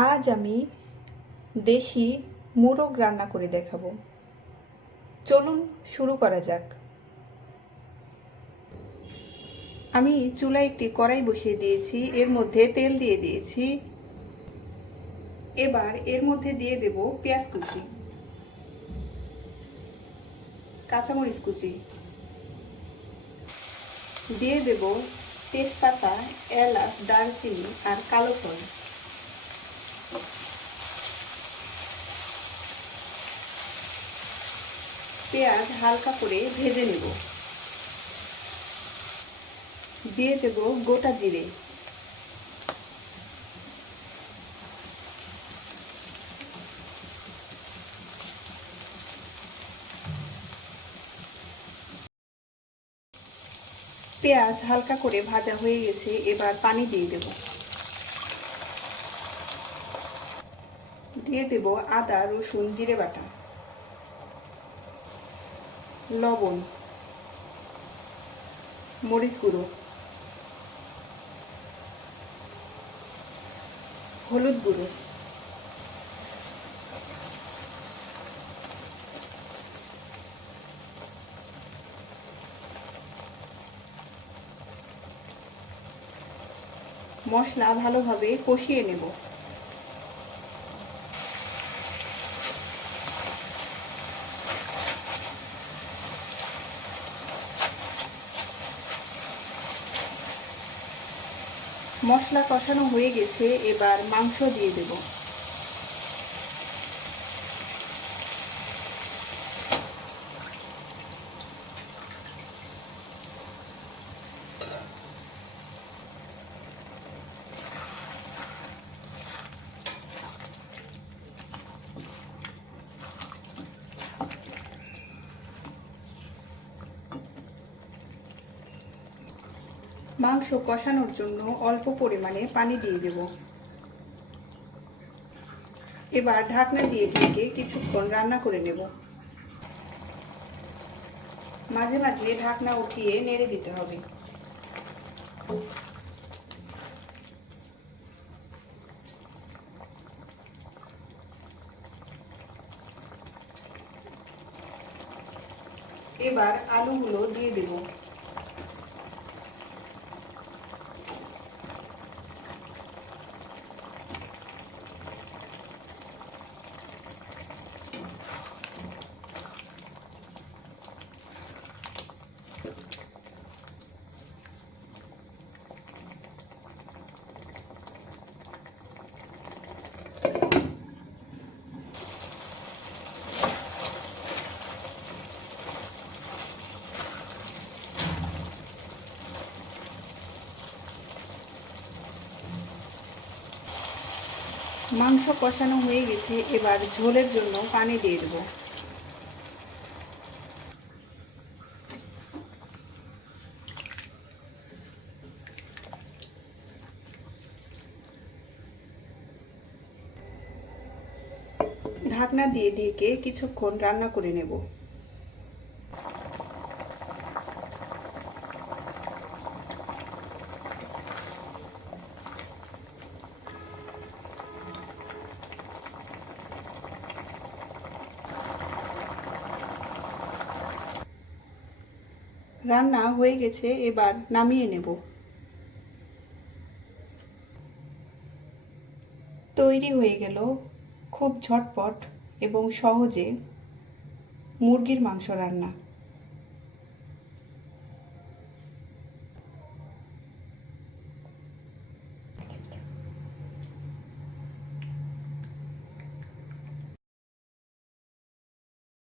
আজ আমি দেশি মোরগ রান্না করে দেখাবো। চলুন শুরু করা যাক। আমি চুলায় একটি কড়াই বসিয়ে দিয়েছি, এর মধ্যে তেল দিয়ে দিয়েছি। এবার এর মধ্যে দিয়ে দেব পেঁয়াজ কুচি, কাঁচামরিচ কুচি, দিয়ে দেব তেজপাতা, এলাচ, দারচিনি আর কালো ফল। পেঁয়াজ হালকা করে ভেজে নেব। দিয়ে দেব গোটা জিরে, পেঁয়াজ হালকা করে ভাজা হয়ে গেছে, এবার পানি দিয়ে দেব। দিয়ে দেব আদা, রসুন, জিরে বাটা, লবণ, মরিচ গুঁড়ো, হলুদ গুঁড়ো, মশলা ভালোভাবে কষিয়ে নেব। মশলা কষানো হয়ে গেছে, এবার মাংস দিয়ে দেব। মাংস কষানোর জন্য অল্প পরিমাণে পানি দিয়ে দেব। এবার ঢাকনা দিয়ে ঢেকে কিছুক্ষণ রান্না করে নেব। মাঝে মাঝে ঢাকনা উঠিয়ে নেড়ে দিতে হবে। এবার আলুগুলো দিয়ে দেব। মাংস কষানো হয়ে গেছে, এবার ঝোলের জন্য পানি দিয়ে দেব। ঢাকনা দিয়ে ঢেকে কিছুক্ষণ রান্না করে নেব। রান্না হয়ে গেছে, এবার নামিয়ে নেব। তৈরি হয়ে গেল খুব ঝটপট এবং সহজে মুরগির মাংস রান্না।